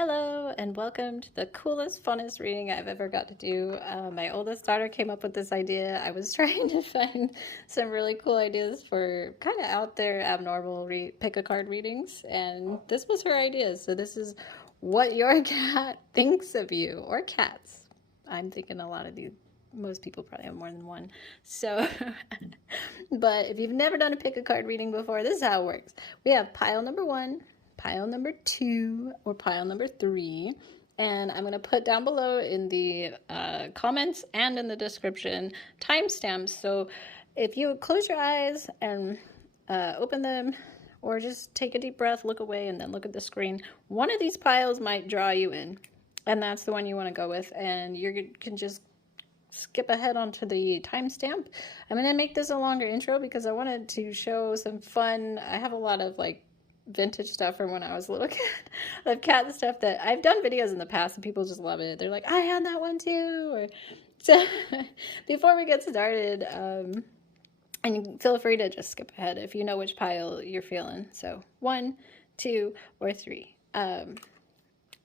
Hello and welcome to the coolest, funnest reading I've ever got to do. My oldest daughter came up with this idea. I was trying to find some really cool ideas for kind of out there, abnormal pick-a-card readings, and this was her idea. So this is what your cat thinks of you, or cats. I'm thinking a lot of these. Most people probably have more than one. So, but if you've never done a pick-a-card reading before, this is how it works. We have pile number 1, pile number 2, or pile number 3, and I'm going to put down below in the comments and in the description timestamps. So if you close your eyes and open them, or just take a deep breath, look away, and then look at the screen, one of these piles might draw you in, and that's the one you want to go with, and you can just skip ahead onto the timestamp. I'm going to make this a longer intro because I wanted to show some fun. I have a lot of like vintage stuff from when I was a little kid of cat stuff that I've done videos in the past and people just love it. They're like, I had that one too. Or so before we get started, and feel free to just skip ahead if you know which pile you're feeling. So 1, 2, or 3.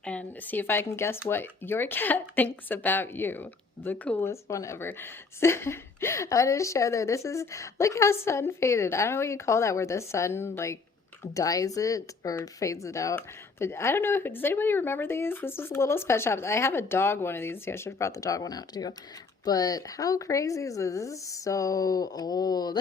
And see if I can guess what your cat thinks about you. The coolest one ever. So I want to show that this is, look how sun faded. I don't know what you call that, where the sun like dyes it or fades it out. But I don't know, does anybody remember these? This was Littlest Pet Shops. I have a dog one of these too. I should have brought the dog one out too. But how crazy is this? This is so old.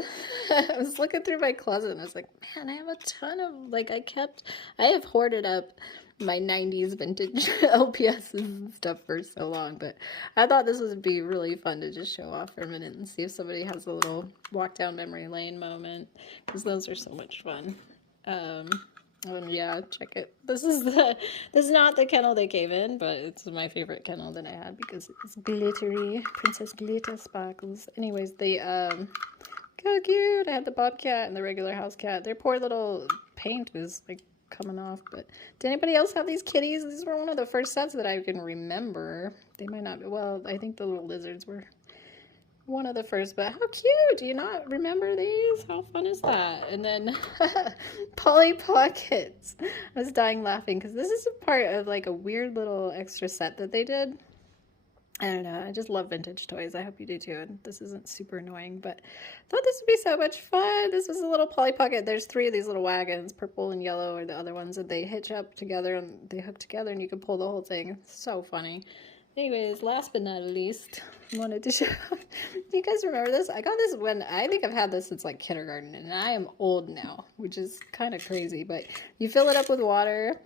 I was looking through my closet and I was like, man, I have a ton of, like, I have hoarded up my 90s vintage LPSs and stuff for so long, but I thought this would be really fun to just show off for a minute and see if somebody has a little walk down memory lane moment, because those are so much fun. Yeah, check it. This is not the kennel they came in, but it's my favorite kennel that I had because it's glittery, Princess Glitter Sparkles. Anyways, they how cute. I had the bobcat and the regular house cat. Their poor little paint was like coming off. But did anybody else have these kitties? These were one of the first sets that I can remember. They might not be, well, I think the little lizards were one of the first, but how cute. Do you not remember these? How fun is that? And then Polly Pockets. I was dying laughing because this is a part of like a weird little extra set that they did. I don't know, I just love vintage toys. I hope you do too, and this isn't super annoying, but I thought this would be so much fun. This was a little Polly Pocket. There's 3 of these little wagons, purple and yellow are the other ones, that they hitch up together and they hook together and you can pull the whole thing. It's so funny. Anyways, last but not least, I wanted to show, do you guys remember this? I got this when, I think I've had this since like kindergarten, and I am old now, which is kind of crazy, but you fill it up with water,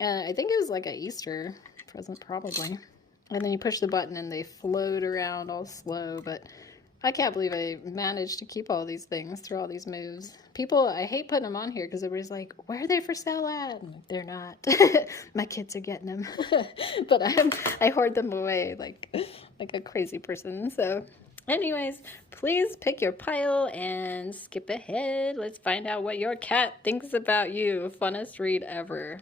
and I think it was like an Easter present probably. And then you push the button and they float around all slow, but I can't believe I managed to keep all these things through all these moves. People, I hate putting them on here because everybody's like, where are they for sale at? I'm like, they're not. My kids are getting them. But I hoard them away like a crazy person. So anyways, please pick your pile and skip ahead. Let's find out what your cat thinks about you. Funnest read ever.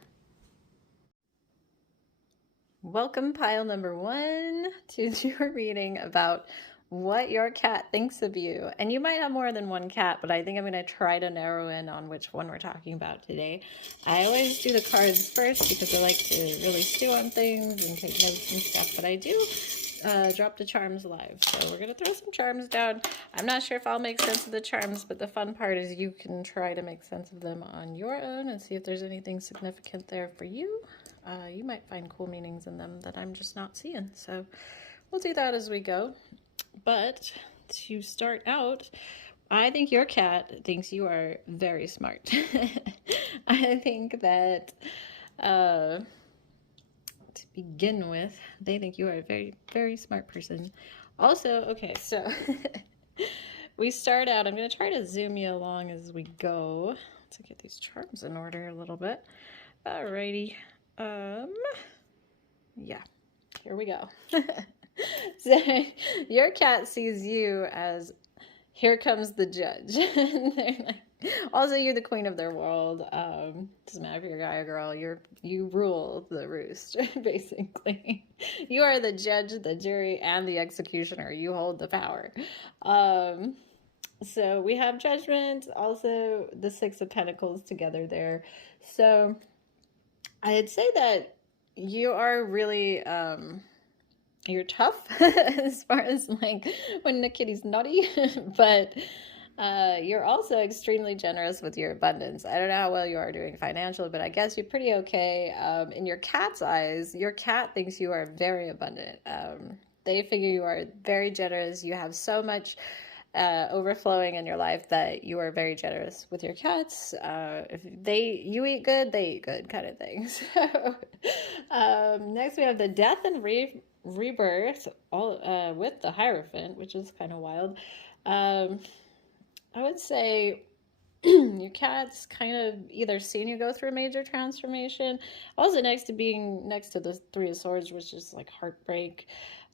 Welcome, pile number 1, to your reading about what your cat thinks of you. And you might have more than one cat, but I think I'm going to try to narrow in on which one we're talking about today. I always do the cards first because I like to really stew on things and take notes and stuff, but I do drop the charms live. So we're going to throw some charms down. I'm not sure if I'll make sense of the charms, but the fun part is you can try to make sense of them on your own and see if there's anything significant there for you. You might find cool meanings in them that I'm just not seeing. So we'll do that as we go. But to start out, I think your cat thinks you are very smart. I think that to begin with, they think you are a very, very smart person. Also, okay, so we start out, I'm going to try to zoom you along as we go to get these charms in order a little bit. Alrighty. Yeah, here we go. So your cat sees you as, here comes the judge. Also, you're the queen of their world. Doesn't matter if you're a guy or girl, you rule the roost, basically. You are the judge, the jury, and the executioner. You hold the power. So we have Judgment, also the Six of Pentacles together there. So I'd say that you are really you're tough as far as like when the kitty's naughty, but you're also extremely generous with your abundance. I don't know how well you are doing financial, but I guess you're pretty okay. In your cat's eyes, your cat thinks you are very abundant. They figure you are very generous. You have so much overflowing in your life that you are very generous with your cats. If you eat good, they eat good, kind of thing. So next we have the death and rebirth, all with the Hierophant, which is kind of wild. Um, I would say your cat's kind of either seen you go through a major transformation. Also, next to being next to the Three of Swords, which is like heartbreak.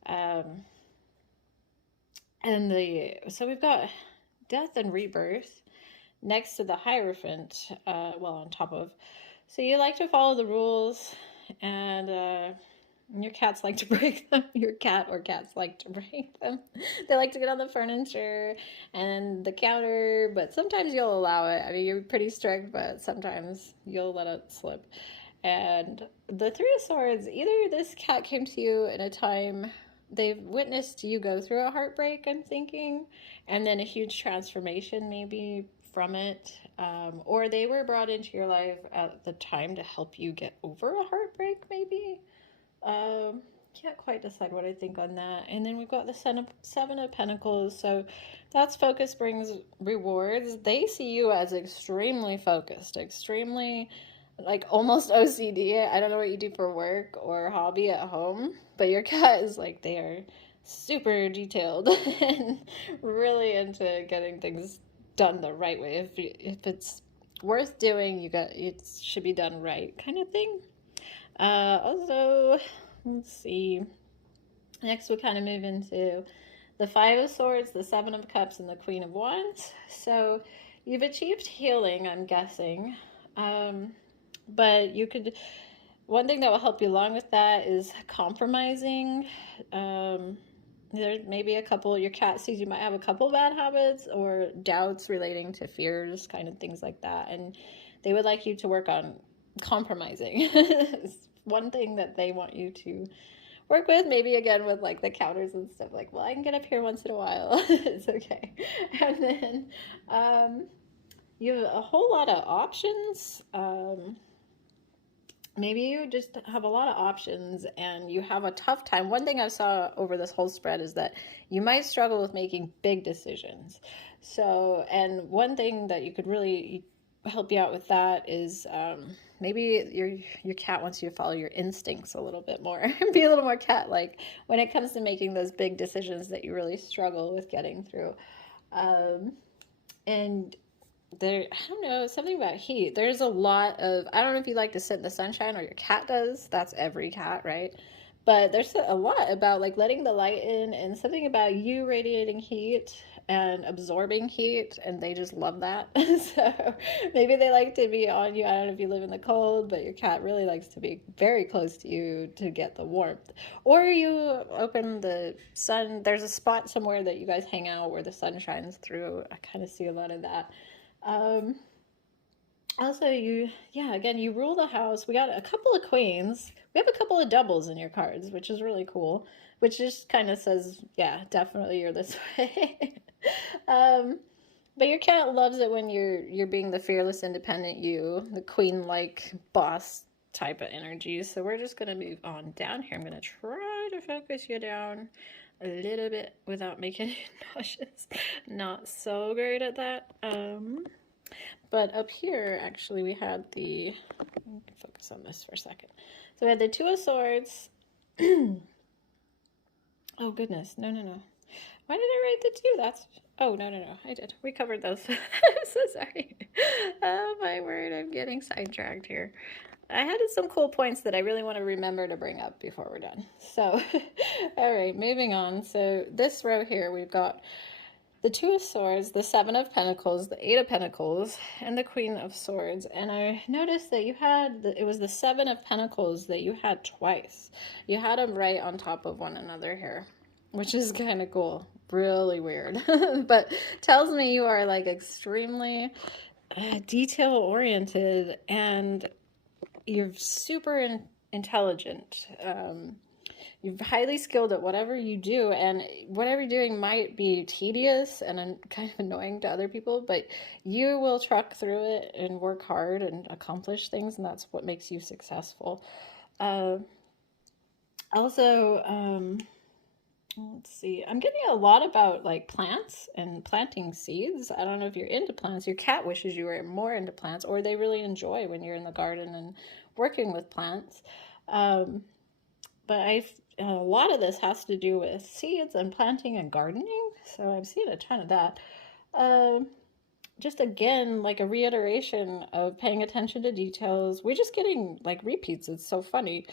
Um, so we've got death and rebirth next to the Hierophant, well, on top of. So you like to follow the rules, and your cats like to break them. Your cat or cats like to break them. They like to get on the furniture and the counter, but sometimes you'll allow it. I mean, you're pretty strict, but sometimes you'll let it slip. And the Three of Swords, either this cat came to you in a time they've witnessed you go through a heartbreak, I'm thinking, and then a huge transformation maybe from it, or they were brought into your life at the time to help you get over a heartbreak, maybe. Can't quite decide what I think on that. And then we've got the Seven of Pentacles. So that's focus brings rewards. They see you as extremely focused, extremely like almost OCD. I don't know what you do for work or hobby at home, but your cat is like, they are super detailed and really into getting things done the right way. If it's worth doing, it should be done right, kind of thing. Also, let's see. Next, we kind of move into the Five of Swords, the Seven of Cups, and the Queen of Wands. So you've achieved healing, I'm guessing. But you could, one thing that will help you along with that is compromising. There may be a couple, your cat sees you might have a couple bad habits or doubts relating to fears, kind of things like that. And they would like you to work on compromising. It's one thing that they want you to work with, maybe again with like the counters and stuff, like, well, I can get up here once in a while. It's okay. And then you have a whole lot of options. Maybe you just have a lot of options and you have a tough time. One thing I saw over this whole spread is that you might struggle with making big decisions. So, and one thing that you could really help you out with that is maybe your cat wants you to follow your instincts a little bit more. Be a little more cat-like when it comes to making those big decisions that you really struggle with getting through. And there, I don't know, something about heat. There's a lot of, I don't know if you like to sit in the sunshine or your cat does. That's every cat, right? But there's a lot about like letting the light in and something about you radiating heat and absorbing heat, and they just love that. So maybe they like to be on you. I don't know if you live in the cold, but your cat really likes to be very close to you to get the warmth. Or you open the sun. There's a spot somewhere that you guys hang out where the sun shines through. I kind of see a lot of that. Also, again, you rule the house. We got a couple of queens. We have a couple of doubles in your cards, which is really cool. Which just kind of says, yeah, definitely you're this way. But your cat loves it when you're being the fearless, independent you, the queen-like boss type of energy. So we're just gonna move on down here. I'm gonna try to focus you down a little bit without making you nauseous. Not so great at that. But up here, actually, we had the, focus on this for a second. So we had the Two of Swords. Oh, goodness. No. Why did I write the two? Oh, no. I did. We covered those. I'm so sorry. Oh, my word. I'm getting sidetracked here. I had some cool points that I really want to remember to bring up before we're done. So, all right, moving on. So this row here, we've got the Two of Swords, the Seven of Pentacles, the Eight of Pentacles, and the Queen of Swords. And I noticed that you had, it was the Seven of Pentacles that you had twice. You had them right on top of one another here, which is kind of cool. Really weird. But tells me you are like extremely detail-oriented and you're super intelligent. You're highly skilled at whatever you do, and whatever you're doing might be tedious and kind of annoying to other people, but you will truck through it and work hard and accomplish things, and that's what makes you successful. Uh, also, let's see, I'm getting a lot about like plants and planting seeds. I don't know if you're into plants. Your cat wishes you were more into plants, or they really enjoy when you're in the garden and working with plants. But a lot of this has to do with seeds and planting and gardening, so I've seen a ton of that. Just again, like a reiteration of paying attention to details. We're just getting like repeats. It's so funny.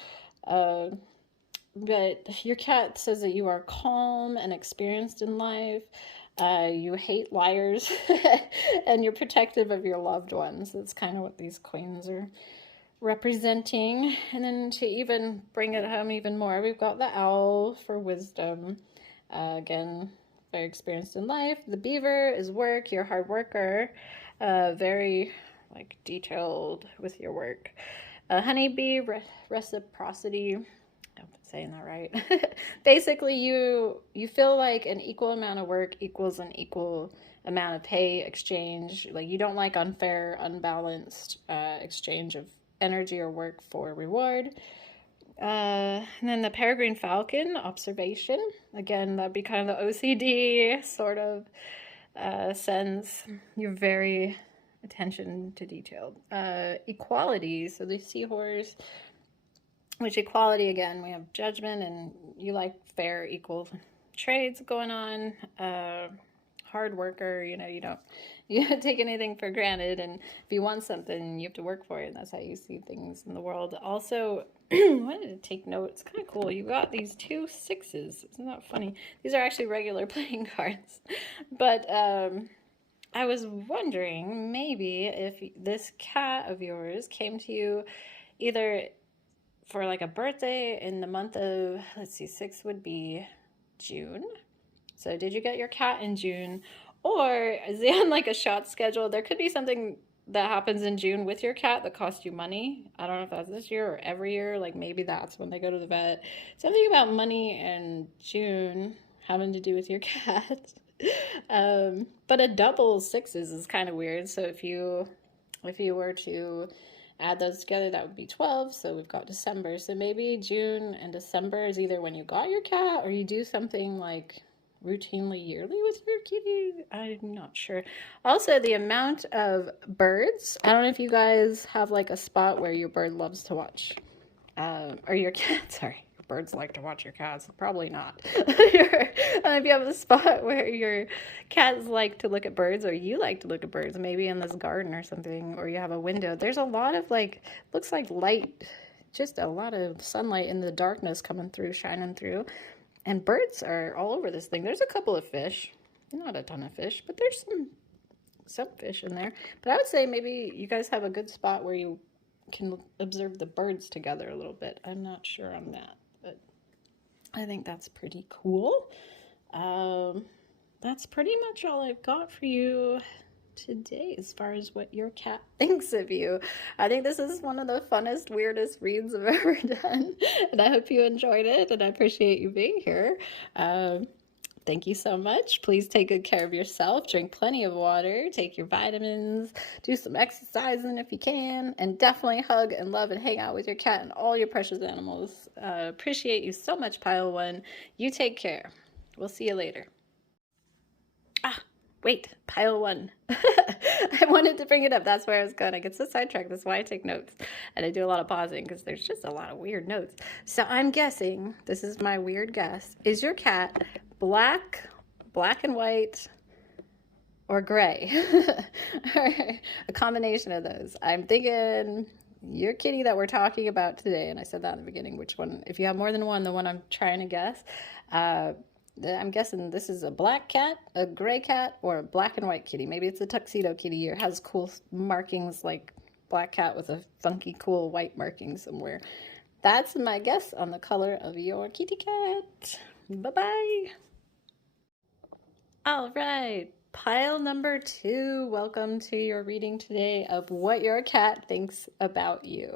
But your cat says that you are calm and experienced in life. You hate liars, and you're protective of your loved ones. That's kind of what these queens are representing. And then to even bring it home even more, we've got the owl for wisdom. Again, very experienced in life. The beaver is work. You're a hard worker. Very like detailed with your work. Honeybee, reciprocity. I hope I'm saying that right. Basically, you feel like an equal amount of work equals an equal amount of pay exchange. Like you don't like unfair, unbalanced exchange of energy or work for reward. And then the peregrine falcon, observation. Again, that'd be kind of the OCD sort of sense. You're very attention to detail. Equality, so the seahorse, which equality, again, we have judgment, and you like fair, equal trades going on. Hard worker, you don't take anything for granted, and if you want something, you have to work for it, and that's how you see things in the world. Also, I wanted to take note. It's kind of cool. You got these 2 6s. Isn't that funny? These are actually regular playing cards, but I was wondering maybe if this cat of yours came to you either for like a birthday in the month of, let's see, 6 would be June. So did you get your cat in June? Or is he on like a shot schedule? There could be something that happens in June with your cat that costs you money. I don't know if that's this year or every year. Like maybe that's when they go to the vet. Something about money and June having to do with your cat. But a double 6s is kind of weird. So if you were to add those together, that would be 12. So we've got December. So maybe June and December is either when you got your cat or you do something like routinely yearly with your kitty. I'm not sure. Also, the amount of birds. I don't know if you guys have like a spot where your bird loves to watch. Or your cat, sorry. Birds like to watch your cats. Probably not. If you have a spot where your cats like to look at birds, or you like to look at birds, maybe in this garden or something, or you have a window, there's a lot of like, looks like light, just a lot of sunlight in the darkness coming through, shining through. And birds are all over this thing. There's a couple of fish. Not a ton of fish, but there's some fish in there. But I would say maybe you guys have a good spot where you can observe the birds together a little bit. I'm not sure on that, but I think that's pretty cool. That's pretty much all I've got for you today as far as what your cat thinks of you. I think this is one of the funnest, weirdest reads I've ever done, and I hope you enjoyed it, and I appreciate you being here. Thank you so much. Please take good care of yourself. Drink plenty of water. Take your vitamins. Do some exercising if you can. And definitely hug and love and hang out with your cat and all your precious animals. Appreciate you so much, Pile 1. You take care. We'll see you later. Wait, Pile 1. I wanted to bring it up. That's where I was going. I get so sidetracked. That's why I take notes. And I do a lot of pausing because there's just a lot of weird notes. So I'm guessing, this is my weird guess, is your cat black and white, or gray? A combination of those. I'm thinking your kitty that we're talking about today, and I said that in the beginning, which one, if you have more than one, the one I'm trying to guess, I'm guessing this is a black cat, a gray cat, or a black and white kitty. Maybe it's a tuxedo kitty or has cool markings like black cat with a funky cool white marking somewhere. That's my guess on the color of your kitty cat. Bye-bye. All right, Pile number 2. Welcome to your reading today of what your cat thinks about you.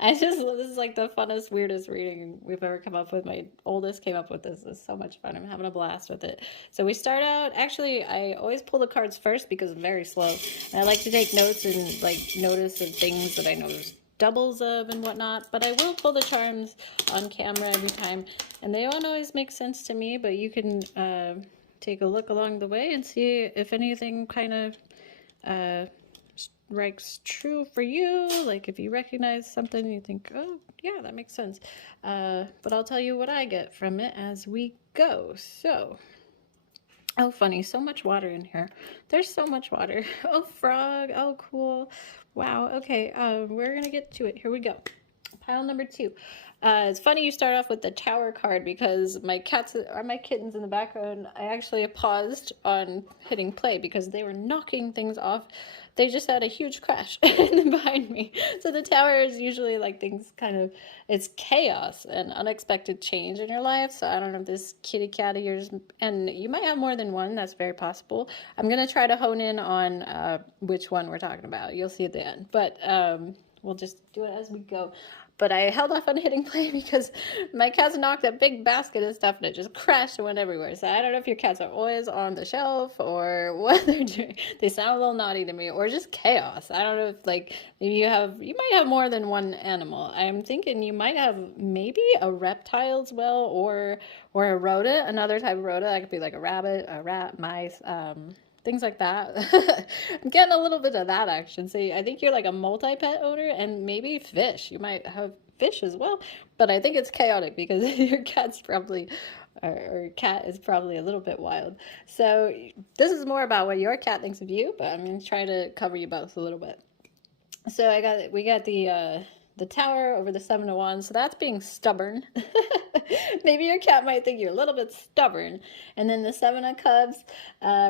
This is like the funnest, weirdest reading we've ever come up with. My oldest came up with this. It's so much fun. I'm having a blast with it. So we start out, actually, I always pull the cards first because I'm very slow. And I like to take notes and like notice of things that I know there's doubles of and whatnot, but I will pull the charms on camera every time, and they don't always make sense to me, but you can take a look along the way and see if anything kind of strikes true for you. Like if you recognize something, you think, oh yeah, that makes sense. But I'll tell you what I get from it as we go. So, oh funny, so much water in here. There's so much water. Oh, frog. Oh, cool. Wow. Okay, we're gonna get to it. Here we go. Pile number 2. It's funny you start off with the tower card because my kittens in the background, I actually paused on hitting play because they were knocking things off. They just had a huge crash behind me. So the tower is usually like things kind of, it's chaos and unexpected change in your life. So I don't know if this kitty cat of yours, and you might have more than one, that's very possible. I'm going to try to hone in on which one we're talking about. You'll see at the end. But we'll just do it as we go. But I held off on hitting play because my cats knocked a big basket of stuff and it just crashed and went everywhere. So I don't know if your cats are always on the shelf or what they're doing. They sound a little naughty to me, or just chaos. I don't know if like maybe you might have more than one animal. I'm thinking you might have maybe a reptile as well, or a rodent, another type of rodent. That could be like a rabbit, a rat, mice, things like that. I'm getting a little bit of that action. So I think you're like a multi-pet owner, and maybe fish. You might have fish as well, but I think it's chaotic because your cat's probably, or cat is probably a little bit wild. So this is more about what your cat thinks of you, but I'm going to try to cover you both a little bit. So we got the tower over the 7 of Wands, so that's being stubborn. Maybe your cat might think you're a little bit stubborn. And then the 7 of Cups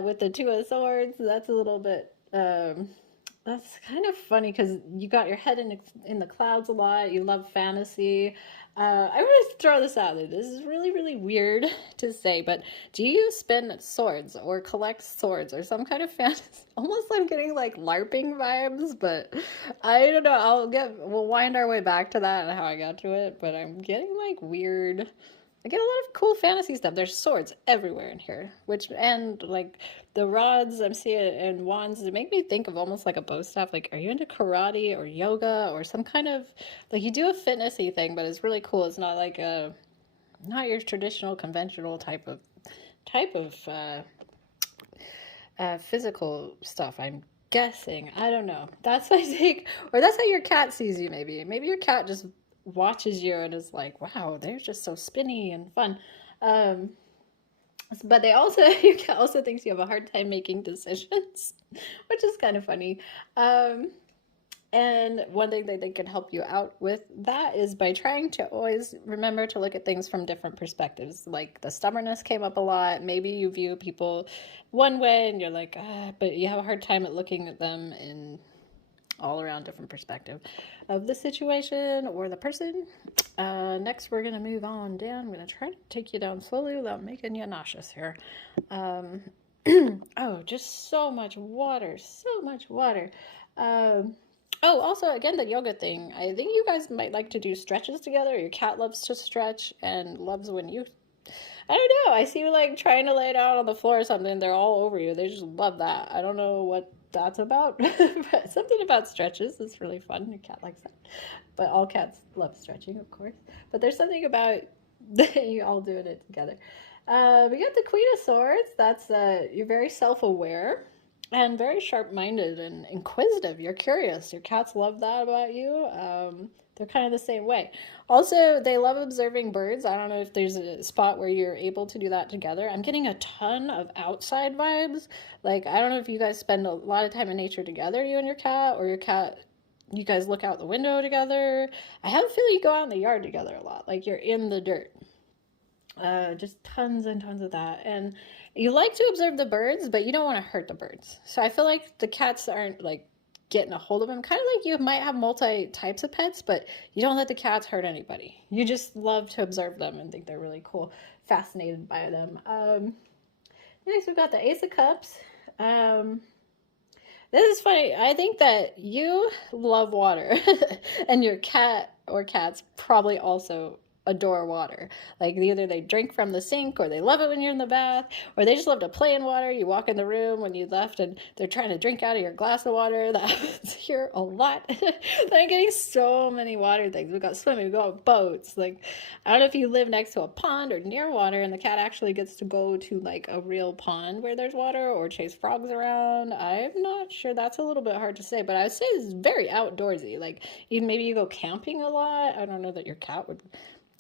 with the 2 of Swords, that's a little bit, that's kind of funny because you got your head in the clouds a lot. You love fantasy. I want to throw this out there. This is really, really weird to say, but do you spin swords or collect swords or some kind of fantasy? Almost I'm getting like LARPing vibes, but I don't know. We'll wind our way back to that and how I got to it, but I'm getting like weird. I get a lot of cool fantasy stuff. There's swords everywhere in here, and like the rods I'm seeing and wands, they make me think of almost like a bow staff. Like, are you into karate or yoga or some kind of, like you do a fitnessy thing, but it's really cool. It's not like not your traditional conventional type of physical stuff. I'm guessing. I don't know. That's my take, or that's how your cat sees you. Maybe your cat just watches you and is like, wow, they're just so spinny and fun. But your cat also thinks you have a hard time making decisions, which is kind of funny. And one thing that they can help you out with that is by trying to always remember to look at things from different perspectives. Like the stubbornness came up a lot. Maybe you view people one way and you're like, but you have a hard time at looking at them in all around different perspective of the situation or the person. Next, we're going to move on down. I'm going to try to take you down slowly without making you nauseous here. Oh, just so much water. Oh, also, again, the yoga thing. I think you guys might like to do stretches together. Your cat loves to stretch and loves when you... I don't know. I see you like trying to lay down on the floor or something. They're all over you. They just love that. I don't know what that's about, but something about stretches is really fun. Your cat likes that. But all cats love stretching, of course. But there's something about you all doing it together. We got the Queen of Swords. That's you're very self-aware and very sharp-minded and inquisitive. You're curious. Your cats love that about you. They're kind of the same way. Also, they love observing birds. I don't know if there's a spot where you're able to do that together. I'm getting a ton of outside vibes. Like, I don't know if you guys spend a lot of time in nature together, you and your cat, or your cat, you guys look out the window together. I have a feeling you go out in the yard together a lot. Like, you're in the dirt. Just tons and tons of that. And you like to observe the birds, but you don't want to hurt the birds. So I feel like the cats aren't, like, getting a hold of them. Kind of like you might have multi types of pets, but you don't let the cats hurt anybody. You just love to observe them and think they're really cool, fascinated by them. Next, we've got the Ace of Cups. Um, this is funny. I think that you love water, and your cat or cats probably also adore water. Like either they drink from the sink, or they love it when you're in the bath, or they just love to play in water. You walk in the room when you left, and they're trying to drink out of your glass of water. That happens here a lot. I'm getting so many water things. We got swimming, we got boats. Like I don't know if you live next to a pond or near water, and the cat actually gets to go to like a real pond where there's water or chase frogs around. I'm not sure. That's a little bit hard to say, but I would say it's very outdoorsy. Like even maybe you go camping a lot. I don't know that your cat would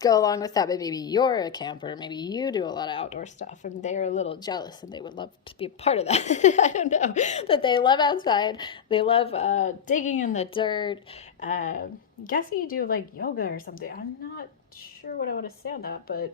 go along with that, but maybe you're a camper, maybe you do a lot of outdoor stuff, and they're a little jealous and they would love to be a part of that. I don't know, that they love outside, they love digging in the dirt. Guessing you do like yoga or something. I'm not sure what I want to say on that, but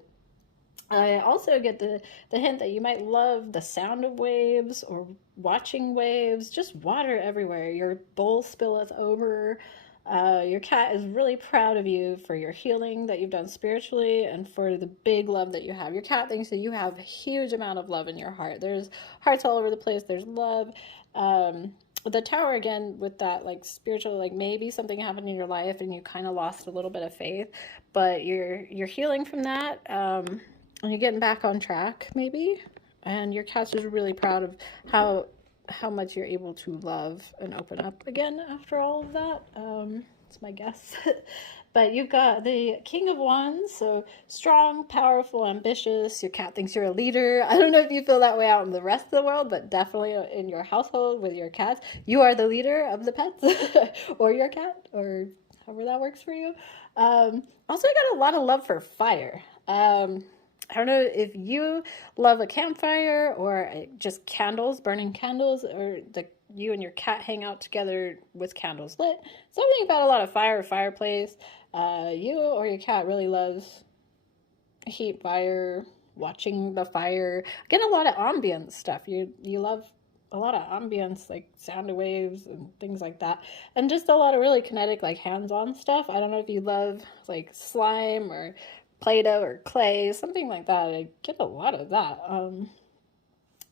I also get the hint that you might love the sound of waves or watching waves, just water everywhere. Your bowl spilleth over. Your cat is really proud of you for your healing that you've done spiritually and for the big love that you have. Your cat thinks that you have a huge amount of love in your heart. There's hearts all over the place. There's love. The tower again with that like spiritual, like maybe something happened in your life and you kind of lost a little bit of faith, but you're healing from that. And you're getting back on track maybe, and your cat's just really proud of how much you're able to love and open up again after all of that. It's my guess. But you've got the King of Wands, so strong, powerful, ambitious. Your cat thinks you're a leader. I don't know if you feel that way out in the rest of the world, but definitely in your household with your cats, you are the leader of the pets or your cat, or however that works for you. Also, I got a lot of love for fire. I don't know if you love a campfire or just candles, burning candles, or you and your cat hang out together with candles lit. Something about a lot of fire or fireplace. You or your cat really loves heat, fire, watching the fire. Again, a lot of ambience stuff. You love a lot of ambience, like sound waves and things like that, and just a lot of really kinetic, like hands-on stuff. I don't know if you love like slime or Play-Doh or clay, something like that. I get a lot of that.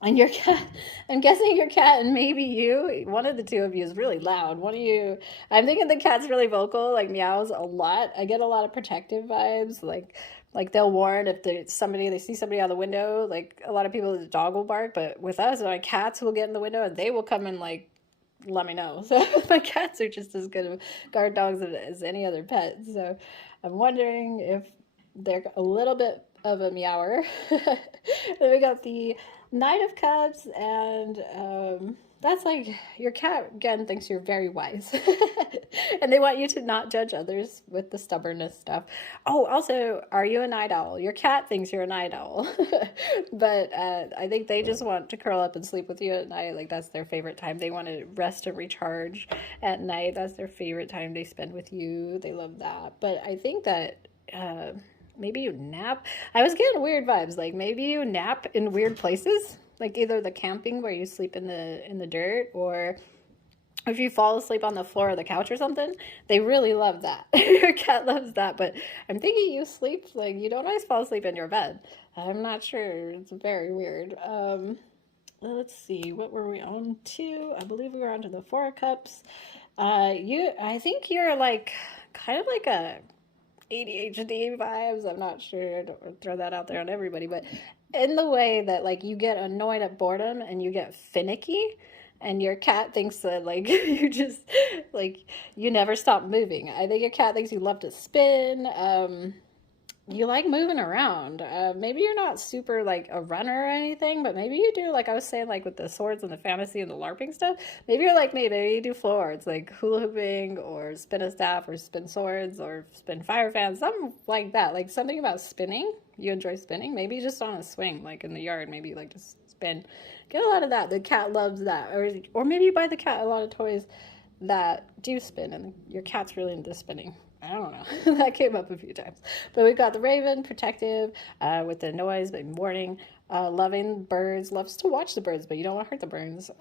And your cat, I'm guessing your cat and maybe you, one of the two of you is really loud. One of you, I'm thinking the cat's really vocal, like meows a lot. I get a lot of protective vibes, like they'll warn if they see somebody out the window. Like a lot of people, the dog will bark, but with us, my cats will get in the window and they will come and like let me know. So my cats are just as good of guard dogs as any other pet. So I'm wondering if they're a little bit of a meower. Then we got the Knight of Cups, and that's like your cat again thinks you're very wise, and they want you to not judge others with the stubbornness stuff. Oh, also, are you a night owl? Your cat thinks you're a night owl, but I think they just want to curl up and sleep with you at night. Like that's their favorite time. They want to rest and recharge at night. That's their favorite time they spend with you. They love that. But I think that. Maybe you nap. I was getting weird vibes. Like maybe you nap in weird places, like either the camping where you sleep in the dirt, or if you fall asleep on the floor or the couch or something. They really love that. Your cat loves that. But I'm thinking you sleep like you don't always fall asleep in your bed. I'm not sure. It's very weird. Let's see. What were we on to? I believe we were on to the Four of Cups. I think you're like kind of like a ADHD vibes. I'm not sure. Don't throw that out there on everybody, but in the way that like you get annoyed at boredom and you get finicky, and your cat thinks that like you just like you never stop moving. I think your cat thinks you love to spin. You like moving around. Maybe you're not super like a runner or anything, but maybe you do, like I was saying, like with the swords and the fantasy and the LARPing stuff. Maybe you're like me, maybe you do floors, like hula hooping or spin a staff or spin swords or spin fire fans, something like that. Like something about spinning. You enjoy spinning. Maybe just on a swing, like in the yard, maybe you like to spin. Get a lot of that. The cat loves that. Or maybe you buy the cat a lot of toys that do spin and your cat's really into spinning. I don't know. That came up a few times. But we've got the Raven, protective, with the noise, but warning, loving birds, loves to watch the birds, but you don't want to hurt the birds.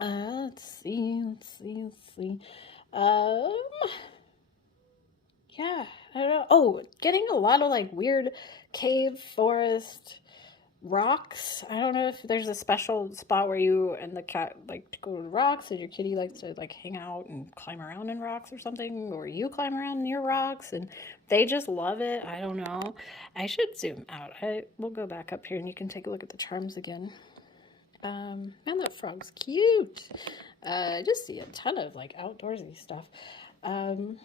Let's see. Yeah, I don't know. Oh, getting a lot of like weird cave, forest, rocks. I don't know if there's a special spot where you and the cat like to go to the rocks, and your kitty likes to like hang out and climb around in rocks or something, or you climb around near rocks and they just love it. I don't know. I should zoom out. We'll go back up here and you can take a look at the charms again. Man, that frog's cute. I just see a ton of like outdoorsy stuff. Um,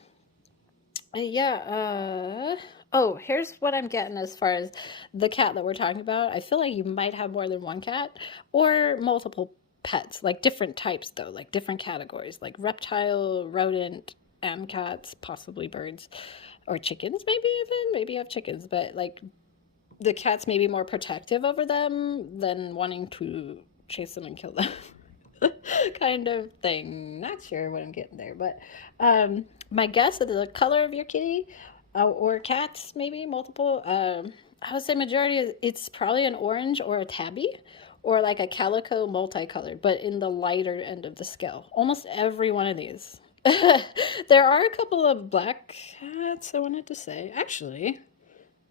yeah. Oh, here's what I'm getting as far as the cat that we're talking about. I feel like you might have more than one cat or multiple pets, like different types though, like different categories, like reptile, rodent, cats, possibly birds, or chickens, maybe even. Maybe you have chickens, but like the cats may be more protective over them than wanting to chase them and kill them. Kind of thing. Not sure what I'm getting there, but my guess is the color of your kitty or cats, maybe multiple. I would say majority is it's probably an orange or a tabby or like a calico multicolored, but in the lighter end of the scale. Almost every one of these. There are a couple of black cats I wanted to say. Actually,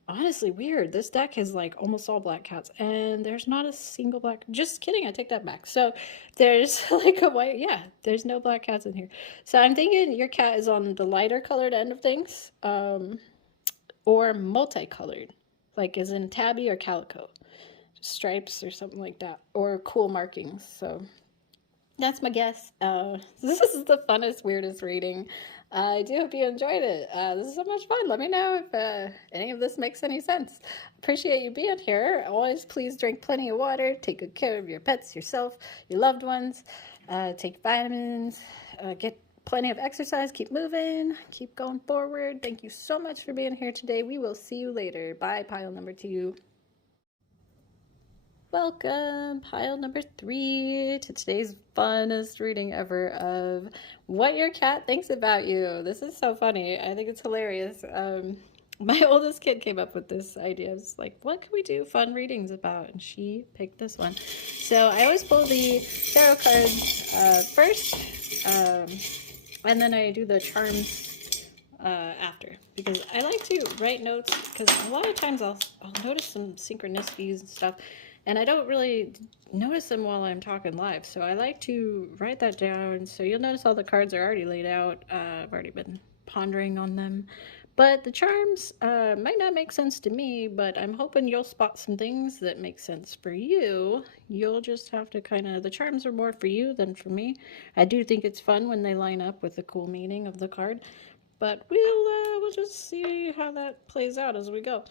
honestly, weird. This deck is like almost all black cats, and there's not a single black. Just kidding, I take that back. So there's like a white, yeah, there's no black cats in here. So I'm thinking your cat is on the lighter colored end of things, or multicolored, like as in tabby or calico, stripes or something like that, or cool markings. So that's my guess. This is the funnest, weirdest reading. I do hope you enjoyed it. This is so much fun. Let me know if any of this makes any sense. Appreciate you being here. Always please drink plenty of water. Take good care of your pets, yourself, your loved ones. Take vitamins. Get plenty of exercise. Keep moving. Keep going forward. Thank you so much for being here today. We will see you later. Bye, pile number 2. Welcome, pile number 3, to today's funnest reading ever of What Your Cat Thinks About You. This is so funny. I think it's hilarious. My oldest kid came up with this idea. I was like, what can we do fun readings about? And she picked this one. So I always pull the tarot cards first, and then I do the charms after, because I like to write notes, because a lot of times I'll notice some synchronicities and stuff, and I don't really notice them while I'm talking live, so I like to write that down. So you'll notice all the cards are already laid out. I've already been pondering on them, but the charms might not make sense to me, but I'm hoping you'll spot some things that make sense for you. You'll just have to kind of, the charms are more for you than for me. I do think it's fun when they line up with the cool meaning of the card, but we'll just see how that plays out as we go.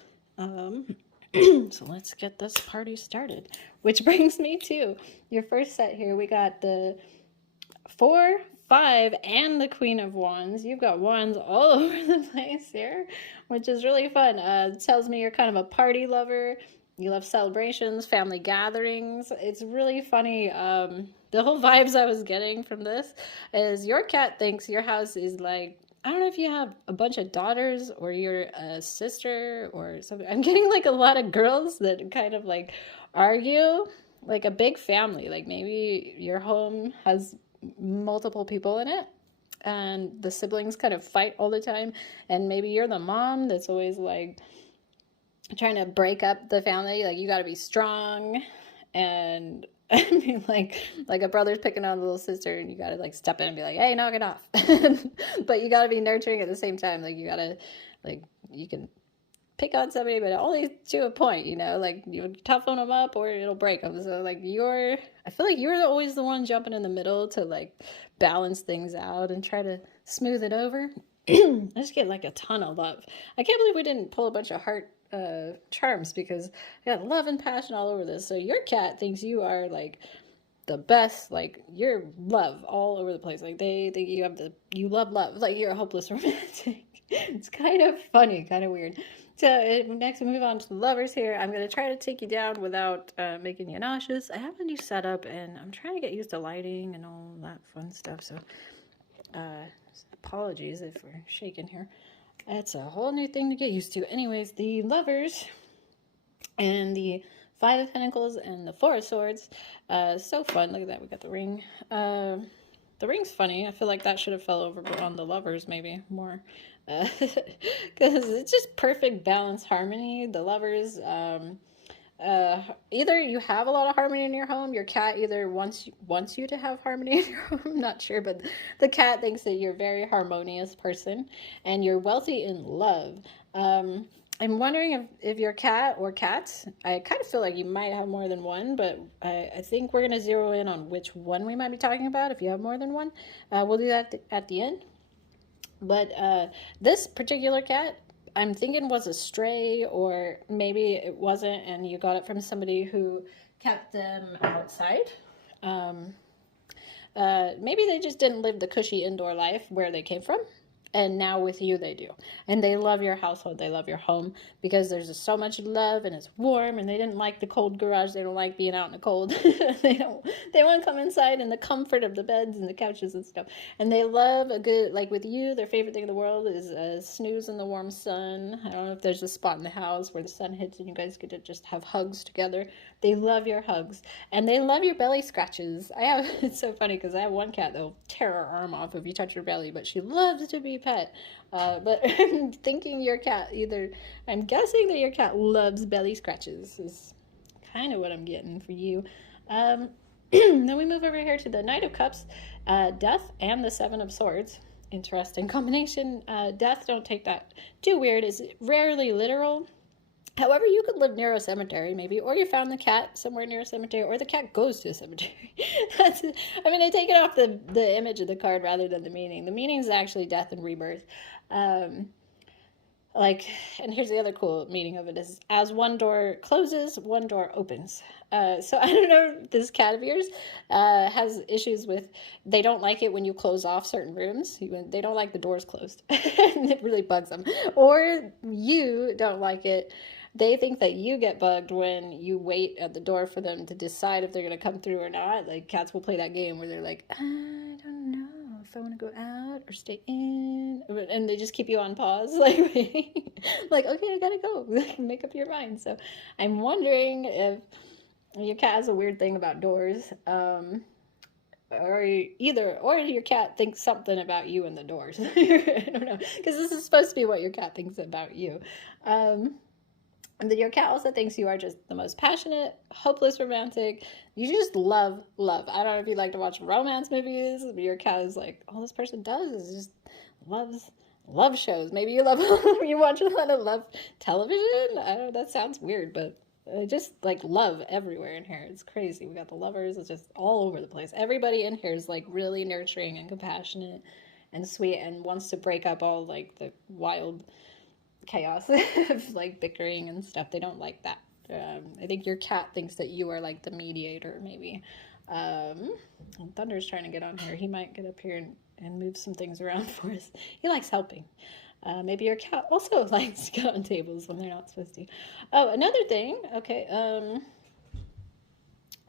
So let's get this party started, which brings me to your first set here. We got the 4, 5, and the Queen of Wands. You've got wands all over the place here, which is really fun. It tells me you're kind of a party lover. You love celebrations, family gatherings. It's really funny. The whole vibes I was getting from this is your cat thinks your house is like, I don't know if you have a bunch of daughters or you're a sister or something. I'm getting like a lot of girls that kind of like argue, like a big family. Like maybe your home has multiple people in it and the siblings kind of fight all the time. And maybe you're the mom that's always like trying to break up the family. Like you got to be strong, and I mean, like a brother's picking on a little sister, and you gotta like step in and be like, "Hey, knock it off." But you gotta be nurturing at the same time. Like you gotta, like you can pick on somebody, but only to a point. You know, like you toughen them up, or it'll break them. So like I feel like you're always the one jumping in the middle to like balance things out and try to smooth it over. I just get like a ton of love. I can't believe we didn't pull a bunch of heart charms, because I got love and passion all over this. So your cat thinks you are like the best, like you're love all over the place. Like they think you love love, like you're a hopeless romantic. It's kind of funny, kind of weird. So next we move on to the lovers here. I'm going to try to take you down without making you nauseous. I have a new setup and I'm trying to get used to lighting and all that fun stuff. So apologies if we're shaking here. It's a whole new thing to get used to. Anyways, the lovers and the 5 of Pentacles and the 4 of Swords. So fun. Look at that. We got the ring. The ring's funny. I feel like that should have fell over on the lovers maybe more. Because it's just perfect balance, harmony. The lovers either you have a lot of harmony in your home, your cat either wants you to have harmony in your home, I'm not sure, but the cat thinks that you're a very harmonious person and you're wealthy in love. Um, I'm wondering if your cat or cats, I kind of feel like you might have more than one, but I think we're going to zero in on which one we might be talking about if you have more than one. We'll do that at the end. But this particular cat, I'm thinking was a stray, or maybe it wasn't, and you got it from somebody who kept them outside. Um, Maybe they just didn't live the cushy indoor life where they came from. And now with you, they do. And they love your household. They love your home because there's just so much love and it's warm. And they didn't like the cold garage. They don't like being out in the cold. they don't. They want to come inside in the comfort of the beds and the couches and stuff. And they love a good, like with you, their favorite thing in the world is a snooze in the warm sun. I don't know if there's a spot in the house where the sun hits and you guys get to just have hugs together. They love your hugs and they love your belly scratches. It's so funny because I have one cat that'll tear her arm off if you touch her belly, but she loves to be pet. But I'm thinking your cat I'm guessing that your cat loves belly scratches is kind of what I'm getting for you. Then we move over here to the Knight of Cups, Death, and the Seven of Swords. Interesting combination. Death, don't take that too weird, is rarely literal. However, you could live near a cemetery, maybe, or you found the cat somewhere near a cemetery, or the cat goes to a cemetery. I take it off the image of the card rather than the meaning. The meaning is actually death and rebirth. And here's the other cool meaning of it is, as one door closes, one door opens. So I don't know, this cat of yours has issues with, they don't like it when you close off certain rooms. They don't like the doors closed. And it really bugs them. Or you don't like it. They think that you get bugged when you wait at the door for them to decide if they're going to come through or not. Like, cats will play that game where they're like, I don't know if I want to go out or stay in. And they just keep you on pause. Like, okay, I got to go. Make up your mind. So I'm wondering if your cat has a weird thing about doors. Or your cat thinks something about you in the doors. I don't know. Because this is supposed to be what your cat thinks about you. And then your cat also thinks you are just the most passionate, hopeless romantic. You just love love. I don't know if you like to watch romance movies, but your cat is like, all this person does is just loves love shows. Maybe you watch a lot of love television. I don't know, that sounds weird, but just like love everywhere in here. It's crazy. We got the lovers. It's just all over the place. Everybody in here is like really nurturing and compassionate and sweet and wants to break up all like the wild chaos of like bickering and stuff. They don't like that. I think your cat thinks that you are like the mediator, maybe. Thunder's trying to get on here. He might get up here and move some things around for us. He likes helping. Maybe your cat also likes to get on tables when they're not supposed to. Oh, another thing. Okay.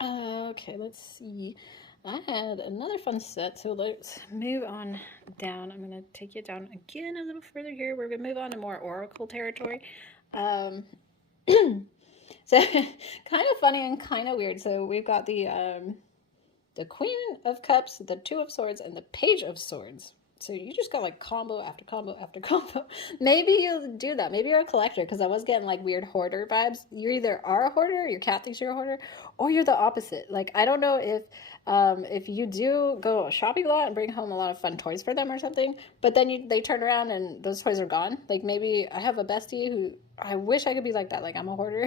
Okay, let's see. I had another fun set, so let's move on down. I'm going to take you down again a little further here. We're going to move on to more oracle territory. So kind of funny and kind of weird. So we've got the Queen of Cups, the Two of Swords, and the Page of Swords. So you just got like combo after combo after combo. Maybe you'll do that. Maybe you're a collector, because I was getting like weird hoarder vibes. You either are a hoarder, your cat thinks you're a hoarder, or you're the opposite. Like, I don't know if you do go to a shopping lot and bring home a lot of fun toys for them or something, but then they turn around and those toys are gone. Like, maybe I have a bestie who, I wish I could be like that. Like, I'm a hoarder.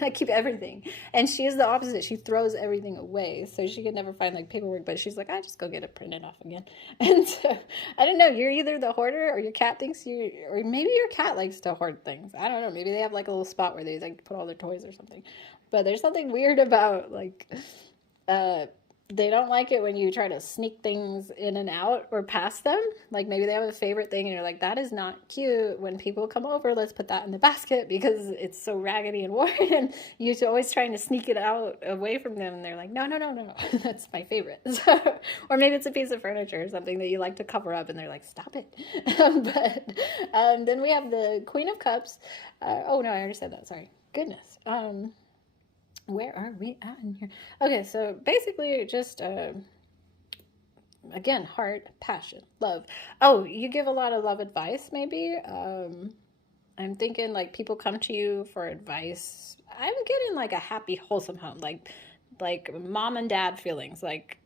I keep everything. And she's the opposite. She throws everything away. So she could never find like paperwork, but she's like, I just go get it printed off again. And so, I don't know. You're either the hoarder or your cat thinks or maybe your cat likes to hoard things. I don't know. Maybe they have like a little spot where they like put all their toys or something. But there's something weird about like, they don't like it when you try to sneak things in and out or past them. Like, maybe they have a favorite thing and you're like, that is not cute. When people come over, let's put that in the basket because it's so raggedy and worn. And you're always trying to sneak it out away from them. And they're like, no, that's my favorite. So, or maybe it's a piece of furniture or something that you like to cover up and they're like, stop it. Then we have the Queen of Cups. Oh no, I already said that. Sorry. Goodness. Where are we at in here? Okay, so basically just, again, heart, passion, love. Oh, you give a lot of love advice, maybe? I'm thinking like people come to you for advice. I'm getting like a happy, wholesome home, like mom and dad feelings, like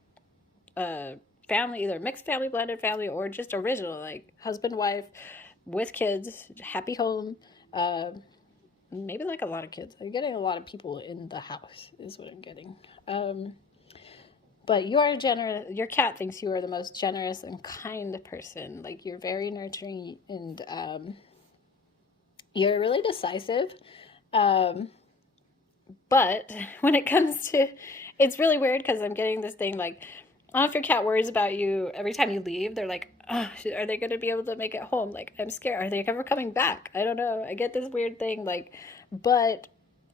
family, either mixed family, blended family, or just original, like husband, wife, with kids, happy home. Uh, Maybe like a lot of kids. I'm getting a lot of people in the house, is what I'm getting. Um, but you are generous. Your cat thinks you are the most generous and kind person. Like you're very nurturing and you're really decisive. Um, but when it comes to, it's really weird because I'm getting this thing like, I don't know if your cat worries about you every time you leave. They're like, oh, are they going to be able to make it home? Like, I'm scared. Are they ever coming back? I don't know. I get this weird thing, like, but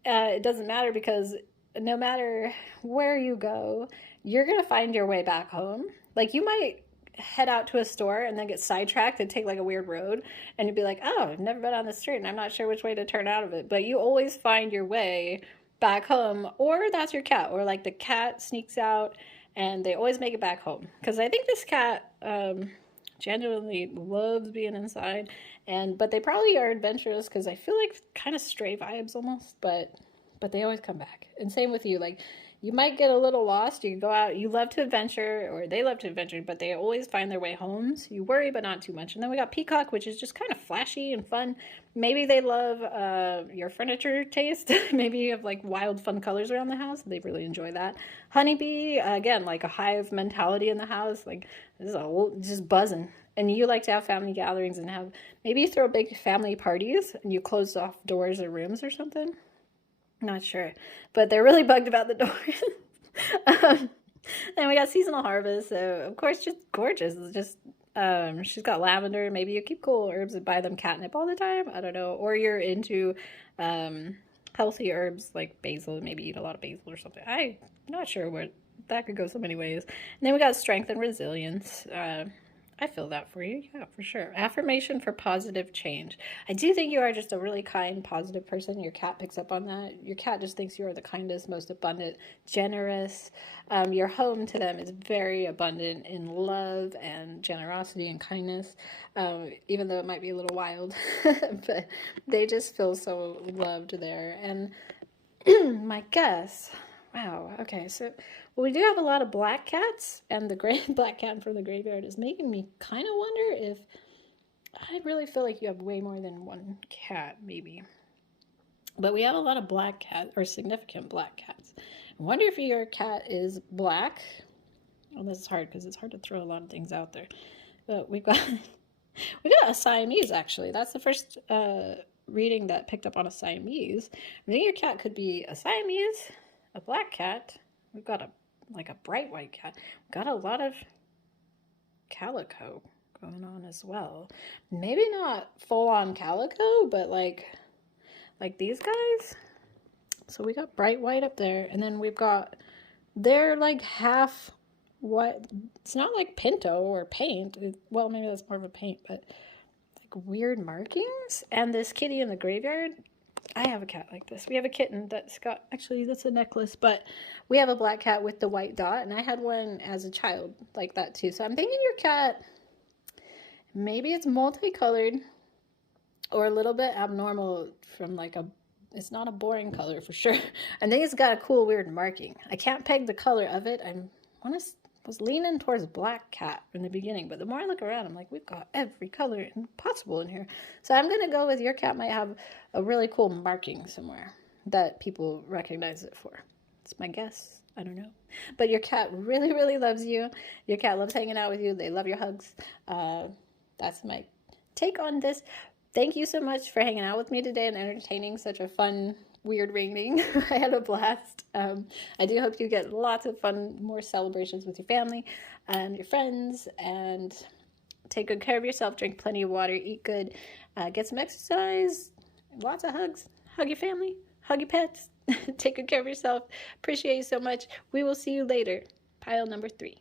it doesn't matter because no matter where you go, you're going to find your way back home. Like, you might head out to a store and then get sidetracked and take like a weird road and you'd be like, oh, I've never been on this street and I'm not sure which way to turn out of it. But you always find your way back home, or that's your cat, or like the cat sneaks out and they always make it back home. Because I think this cat genuinely loves being inside, and but they probably are adventurous because I feel like kind of stray vibes almost, but they always come back. And same with you, like you might get a little lost. You go out, you love to adventure, or they love to adventure, but they always find their way home. So you worry, but not too much. And then we got Peacock, which is just kind of flashy and fun. Maybe they love your furniture taste. Maybe you have like wild, fun colors around the house. They really enjoy that. Honeybee, again, like a hive mentality in the house. Like this is just buzzing. And you like to have family gatherings and have maybe you throw big family parties and you close off doors or rooms or something. Not sure, but they're really bugged about the doors. um, and we got seasonal harvest, so of course, just gorgeous. It's just she's got lavender. Maybe you keep cool herbs and buy them catnip all the time. I don't know, or you're into healthy herbs like basil. Maybe eat a lot of basil or something. I'm not sure what that could go so many ways. And then we got strength and resilience. I feel that for you. Yeah, for sure. Affirmation for positive change. I do think you are just a really kind, positive person. Your cat picks up on that. Your cat just thinks you are the kindest, most abundant, generous. Your home to them is very abundant in love and generosity and kindness, even though it might be a little wild. But they just feel so loved there. And my guess, wow, okay, so well, we do have a lot of black cats, and the gray black cat from the graveyard is making me kind of wonder if I really feel like you have way more than one cat, maybe. But we have a lot of black cats, or significant black cats. I wonder if your cat is black. Well, this is hard because it's hard to throw a lot of things out there. But we got a Siamese, actually. That's the first reading that picked up on a Siamese. I think your cat could be a Siamese, a black cat. We've got a bright white cat. We've got a lot of calico going on as well. Maybe not full on calico, but like these guys. So we got bright white up there, and then we've got they're like half what. It's not like pinto or paint. Well, maybe that's more of a paint, but like weird markings. And this kitty in the graveyard. I have a cat like this. We have a kitten that's got, actually that's a necklace, but we have a black cat with the white dot, and I had one as a child like that too. So I'm thinking your cat, maybe it's multicolored or a little bit abnormal from like it's not a boring color for sure. I think it's got a cool weird marking. I can't peg the color of it. Was leaning towards black cat in the beginning, but the more I look around, I'm like, we've got every color possible in here. So I'm going to go with your cat might have a really cool marking somewhere that people recognize it for. It's my guess. I don't know. But your cat really, really loves you. Your cat loves hanging out with you. They love your hugs. That's my take on this. Thank you so much for hanging out with me today and entertaining such a fun weird reading. I had a blast. I do hope you get lots of fun, more celebrations with your family and your friends, and take good care of yourself, drink plenty of water, eat good, get some exercise, lots of hugs, hug your family, hug your pets, take good care of yourself. Appreciate you so much. We will see you later. Pile number 3.